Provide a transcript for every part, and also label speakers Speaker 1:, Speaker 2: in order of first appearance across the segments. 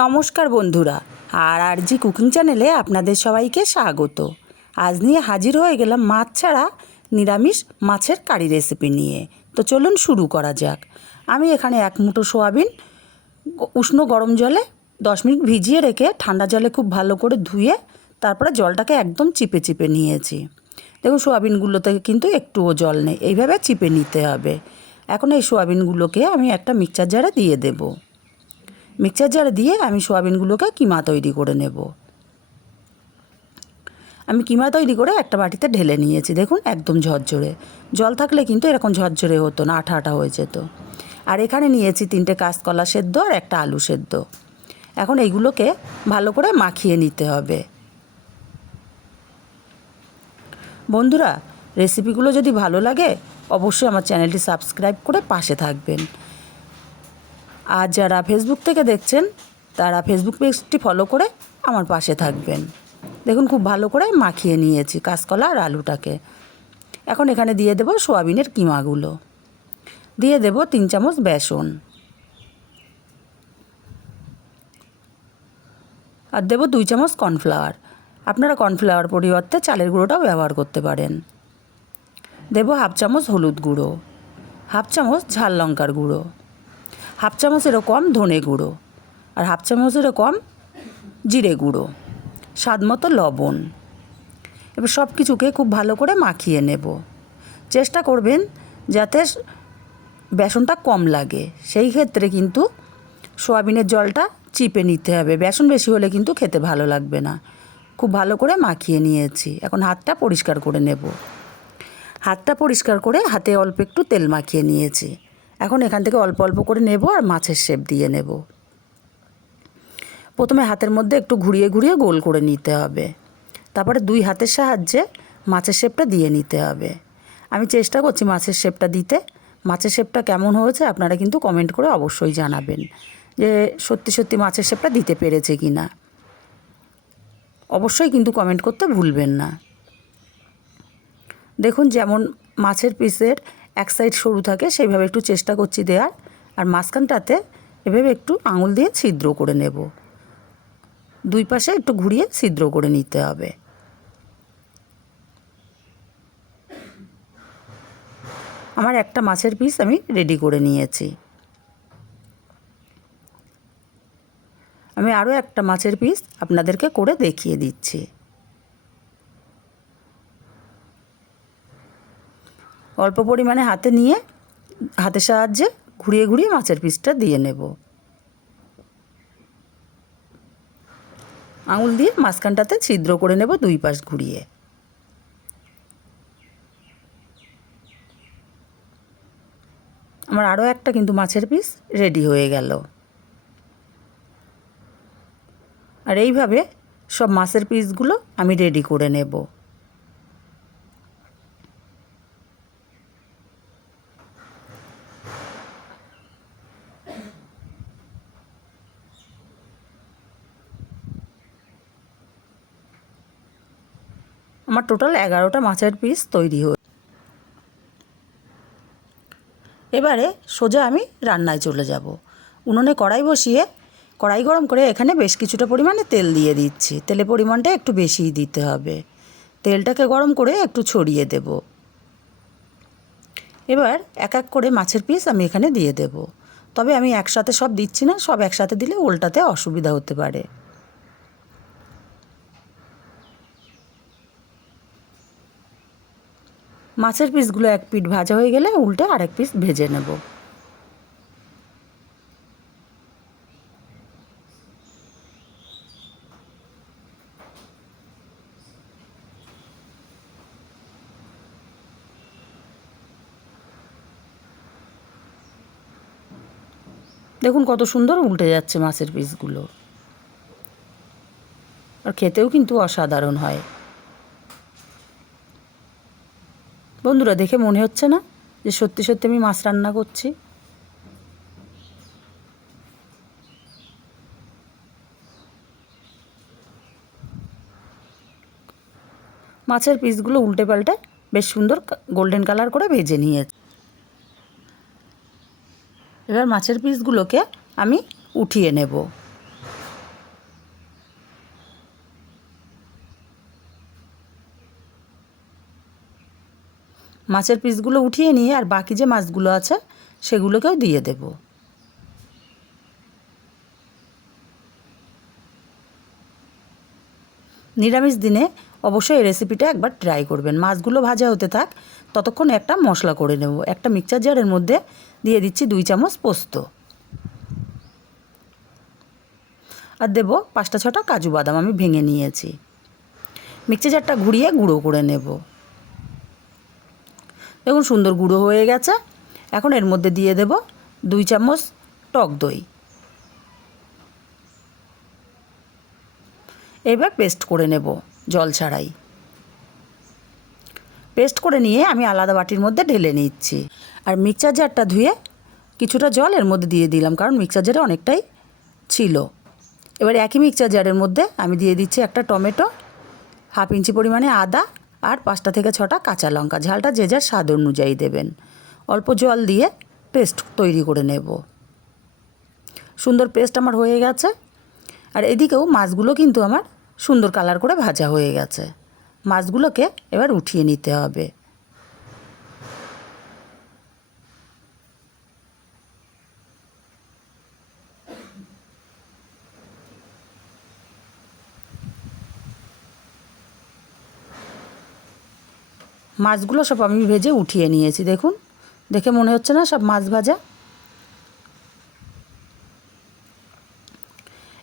Speaker 1: নমস্কার বন্ধুরা, আর আর জি কুকিং চ্যানেলে আপনাদের সবাইকে স্বাগত। আজ নিয়ে হাজির হয়ে গেলাম মাছ ছাড়া নিরামিষ মাছের কারি রেসিপি নিয়ে। তো চলুন শুরু করা যাক। আমি এখানে এক মুঠো সোয়াবিন, উষ্ণ গরম জলে দশ মিনিট ভিজিয়ে রেখে ঠান্ডা জলে খুব ভালো করে ধুয়ে তারপরে জলটাকে একদম চিপে চিপে নিয়েছি। দেখুন সোয়াবিনগুলোতে কিন্তু একটুও জল নেই, এইভাবে চিপে নিতে হবে। এখন এই সোয়াবিনগুলোকে আমি একটা মিক্সচার জারে দিয়ে দেবো। মিক্সচার জারে দিয়ে আমি সোয়াবিনগুলোকে কিমা তৈরি করে নেব। আমি কিমা তৈরি করে একটা বাটিতে ঢেলে নিয়েছি, দেখুন একদম ঝরঝরে। জল থাকলে কিন্তু এরকম ঝরঝরে হতো না, আঠা আঠা হয়ে যেত। আর এখানে নিয়েছি তিনটে কাঁচকলা সেদ্ধ আর একটা আলু সেদ্ধ। এখন এইগুলোকে ভালো করে মাখিয়ে নিতে হবে। বন্ধুরা, রেসিপিগুলো যদি ভালো লাগে, অবশ্যই আমার চ্যানেলটি সাবস্ক্রাইব করে পাশে থাকবেন। আর যারা ফেসবুক থেকে দেখছেন, তারা ফেসবুক পেজটি ফলো করে আমার পাশে থাকবেন। দেখুন, খুব ভালো করে মাখিয়ে নিয়েছি কাঁচকলা আর আলুটাকে। এখন এখানে দিয়ে দেব সোয়াবিনের কিমাগুলো। দিয়ে দেব তিন চামচ বেসন। আর দেব দুই চামচ কর্নফ্লাওয়ার। আপনারা কর্নফ্লাওয়ার পরিবর্তে চালের গুঁড়োটাও ব্যবহার করতে পারেন। দেব হাফ চামচ হলুদ গুঁড়ো, হাফ চামচ ঝাল লঙ্কার গুঁড়ো। হাফ চামচেরও কম ধনে গুঁড়ো আর হাফ চামচেরও কম জিরে গুঁড়ো। স্বাদ মতো লবণ। এবার সব কিছুকে খুব ভালো করে মাখিয়ে নেব। চেষ্টা করবেন যাতে বেসনটা কম লাগে। সেই ক্ষেত্রে কিন্তু সোয়াবিনের জলটা চিপে নিতে হবে। বেসন বেশি হলে কিন্তু খেতে ভালো লাগবে না। খুব ভালো করে মাখিয়ে নিয়েছি। এখন হাতটা পরিষ্কার করে নেব। হাতটা পরিষ্কার করে হাতে অল্প একটু তেল মাখিয়ে নিয়েছি। এখন এখান থেকে অল্প অল্প করে নেব আর মাছের শেপ দিয়ে নেব। প্রথমে হাতের মধ্যে একটু ঘুরিয়ে ঘুরিয়ে গোল করে নিতে হবে। তারপরে দুই হাতের সাহায্যে মাছের শেপটা দিয়ে নিতে হবে। আমি চেষ্টা করছি মাছের শেপটা দিতে। মাছের শেপটা কেমন হয়েছে আপনারা কিন্তু কমেন্ট করে অবশ্যই জানাবেন যে সত্যি সত্যি মাছের শেপটা দিতে পেরেছে কি না। অবশ্যই কিন্তু কমেন্ট করতে ভুলবেন না। দেখুন যেমন মাছের পিসের এক সাইড সরু থাকে, সেইভাবে একটু চেষ্টা করছি দেওয়ার আর মাঝখানটাতে এভাবে একটু আঙুল দিয়ে ছিদ্র করে নেব। দুই পাশে একটু ঘুরিয়ে ছিদ্র করে নিতে হবে। আমার একটা মাছের পিস আমি রেডি করে নিয়েছি। আমি আরও একটা মাছের পিস আপনাদেরকে করে দেখিয়ে দিচ্ছি। অল্প পরিমাণে হাতে নিয়ে হাতের সাহায্যে ঘুরিয়ে ঘুরিয়ে মাছের পিসটা দিয়ে নেব। আঙুল দিয়ে মাঝখানটাতে ছিদ্র করে নেব দুই পাশ ঘুরিয়ে। আমার আরও একটা কিন্তু মাছের পিস রেডি হয়ে গেল। আর এইভাবে সব মাছের পিসগুলো আমি রেডি করে নেব আমার টোটাল এগারোটা মাছের পিস তৈরি হয়ে এবারে সোজা আমি রান্নায় চলে যাব। উনুনে কড়াই বসিয়ে কড়াই গরম করে এখানে বেশ কিছুটা পরিমাণে তেল দিয়ে দিচ্ছি। তেলের পরিমাণটা একটু বেশিই দিতে হবে। তেলটাকে গরম করে একটু ছড়িয়ে দেব। এবার এক এক করে মাছের পিস আমি এখানে দিয়ে দেব। তবে আমি একসাথে সব দিচ্ছি না, সব একসাথে দিলে উল্টাতে অসুবিধা হতে পারে। মাছের পিসগুলো এক পিঠ ভাজা হয়ে গেলে উল্টে আরেক পিস ভেজে নেব। দেখুন কত সুন্দর উল্টে যাচ্ছে মাছের পিসগুলো। আর খেতেও কিন্তু অসাধারণ হয়। বন্ধুরা, দেখে মনে হচ্ছে না যে সত্যি সত্যি আমি মাছ রান্না করছি? মাছের পিসগুলো উল্টে পাল্টে বেশ সুন্দর গোল্ডেন কালার করে ভেজে নিয়েছি। এবার মাছের পিসগুলোকে আমি উঠিয়ে নেব। মাছের পিসগুলো উঠিয়ে নিয়ে আর বাকি যে মাছগুলো আছে, সেগুলোকেও দিয়ে দেব। নিরামিষ দিনে অবশ্যই এই রেসিপিটা একবার ট্রাই করবেন। মাছগুলো ভাজা হতে থাক, ততক্ষণ একটা মশলা করে নেব। একটা মিক্সচার জারের মধ্যে দিয়ে দিচ্ছি দুই চামচ পোস্ত। আর দেব পাঁচটা ছটা কাজু বাদাম, আমি ভেঙে নিয়েছি। মিক্সচার জারটা ঘুরিয়ে গুঁড়ো করে নেব। দেখুন সুন্দর গুঁড়ো হয়ে গেছে। এখন এর মধ্যে দিয়ে দেব দুই চামচ টক দই। এবার পেস্ট করে নেব জল ছাড়াই। পেস্ট করে নিয়ে আমি আলাদা বাটির মধ্যে ঢেলে নিচ্ছি। আর মিক্সচার জারটা ধুয়ে কিছুটা জল এর মধ্যে দিয়ে দিলাম, কারণ মিক্সচার জারে অনেকটাই ছিল। এবার একই মিক্সচার জারের মধ্যে আমি দিয়ে দিচ্ছি একটা টমেটো, হাফ ইঞ্চি পরিমাণে আদা আর পাঁচটা থেকে ছটা কাঁচা লঙ্কা। ঝালটা যে যার স্বাদ অনুযায়ী দেবেন। অল্প জল দিয়ে পেস্ট তৈরি করে নেব। সুন্দর পেস্ট আমার হয়ে গেছে। আর এদিকেও মাছগুলো কিন্তু আমার সুন্দর কালার করে ভাজা হয়ে গেছে। মাছগুলোকে এবার উঠিয়ে নিতে হবে। মাছগুলো সব আমি ভেজে উঠিয়ে নিয়েছি, দেখুন। দেখে মনে হচ্ছে না সব মাছ ভাজা?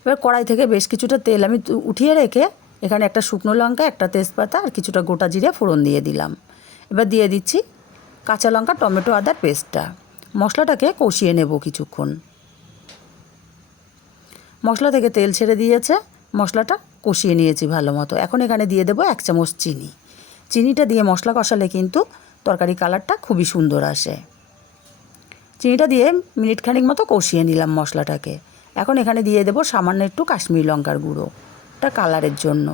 Speaker 1: এবার কড়াই থেকে বেশ কিছুটা তেল আমি উঠিয়ে রেখে এখানে একটা শুকনো লঙ্কা, একটা তেজপাতা আর কিছুটা গোটা জিরে ফোড়ন দিয়ে দিলাম। এবার দিয়ে দিচ্ছি কাঁচা লঙ্কা, টমেটো আদার পেস্টটা। মশলাটাকে কষিয়ে নেব কিছুক্ষণ। মশলা থেকে তেল ছেড়ে দিয়েছে, মশলাটা কষিয়ে নিয়েছি ভালো মতো। এখন এখানে দিয়ে দেবো এক চামচ চিনি। চিনিটা দিয়ে মশলা কষালে কিন্তু তরকারি কালারটা খুবই সুন্দর আসে। চিনিটা দিয়ে মিনিট খানিক মতো কষিয়ে নিলাম মশলাটাকে। এখন এখানে দিয়ে দেবো সামান্য একটু কাশ্মীরি লঙ্কার গুঁড়ো। এটা কালারের জন্য।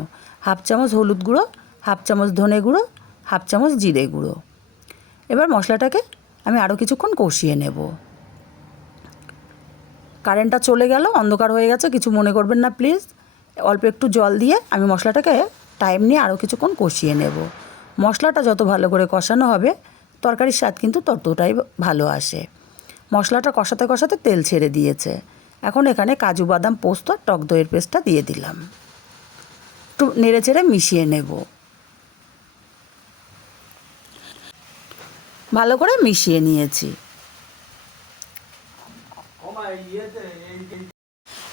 Speaker 1: হাফ চামচ হলুদ গুঁড়ো, হাফ চামচ ধনে গুঁড়ো, হাফ চামচ জিরে গুঁড়ো। এবার মশলাটাকে আমি আরও কিছুক্ষণ কষিয়ে নেব। কারেন্টটা চলে গেল, অন্ধকার হয়ে গেছে, কিছু মনে করবেন না, প্লিজ। অল্প একটু জল দিয়ে আমি মশলাটাকে টাইম নিয়ে আরও কিছুক্ষণ কষিয়ে নেব। মশলাটা যত ভালো করে কষানো হবে, তরকারির স্বাদ কিন্তু ততটাই ভালো আসে। মশলাটা কষাতে কষাতে তেল ছেড়ে দিয়েছে। এখন এখানে কাজু বাদাম পোস্ত আর টক দইয়ের পেস্টটা দিয়ে দিলাম। একটু নেড়ে ছেড়ে মিশিয়ে নেব। ভালো করে মিশিয়ে নিয়েছি।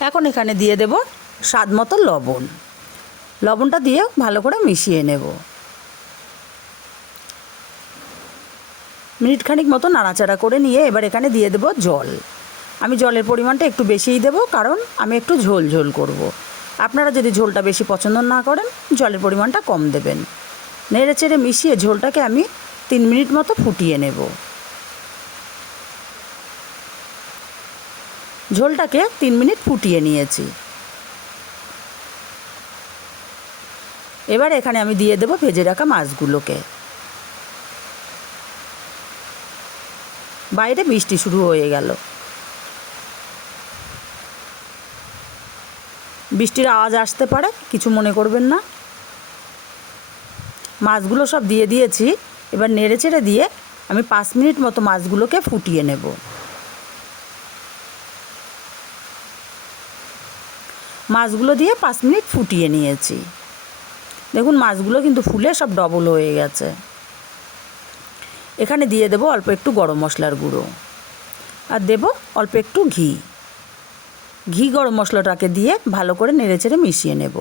Speaker 1: এখন এখানে দিয়ে দেব স্বাদ মতো লবণ। লবণটা দিয়ে ভালো করে মিশিয়ে নেব। মিনিট খানিক মতো নাড়াচাড়া করে নিয়ে এবার এখানে দিয়ে দেব জল। আমি জলের পরিমাণটা একটু বেশিই দেব, কারণ আমি একটু ঝোল ঝোল করব। আপনারা যদি ঝোলটা বেশি পছন্দ না করেন, জলের পরিমাণটা কম দেবেন। নেড়ে চেড়ে মিশিয়ে ঝোলটাকে আমি তিন মিনিট মতো ফুটিয়ে নেব। ঝোলটাকে তিন মিনিট ফুটিয়ে নিয়েছি। এবার এখানে আমি দিয়ে দেবো ভেজে রাখা মাছগুলোকে। বাইরে বৃষ্টি শুরু হয়ে গেল। বৃষ্টির আওয়াজ আসতে পারে, কিছু মনে করবেন না। মাছগুলো সব দিয়ে দিয়েছি, এবার নেড়ে চেড়ে দিয়ে আমি পাঁচ মিনিট মতো মাছগুলোকে ফুটিয়ে নেব। মাছগুলো দিয়ে পাঁচ মিনিট ফুটিয়ে নিয়েছি। দেখুন, মাছগুলো কিন্তু ফুলে সব ডবল হয়ে গেছে। এখানে দিয়ে দেবো অল্প একটু গরম মশলার গুঁড়ো। আর দেবো অল্প একটু ঘি। ঘি গরম মশলাটাকে দিয়ে ভালো করে নেড়েচেড়ে মিশিয়ে নেব।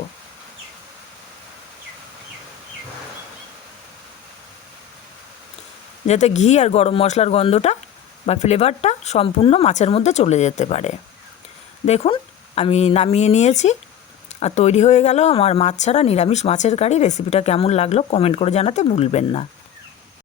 Speaker 1: যাতে ঘি আর গরম মশলার গন্ধটা বা ফ্লেভারটা সম্পূর্ণ মাছের মধ্যে চলে যেতে পারে। দেখুন, আমি নামিয়ে নিয়েছি। আর তৈরি হয়ে গেল আমার মাছ ছাড়া নিরামিষ মাছের কারি। রেসিপিটা কেমন লাগল কমেন্ট করে জানাতে ভুলবেন না।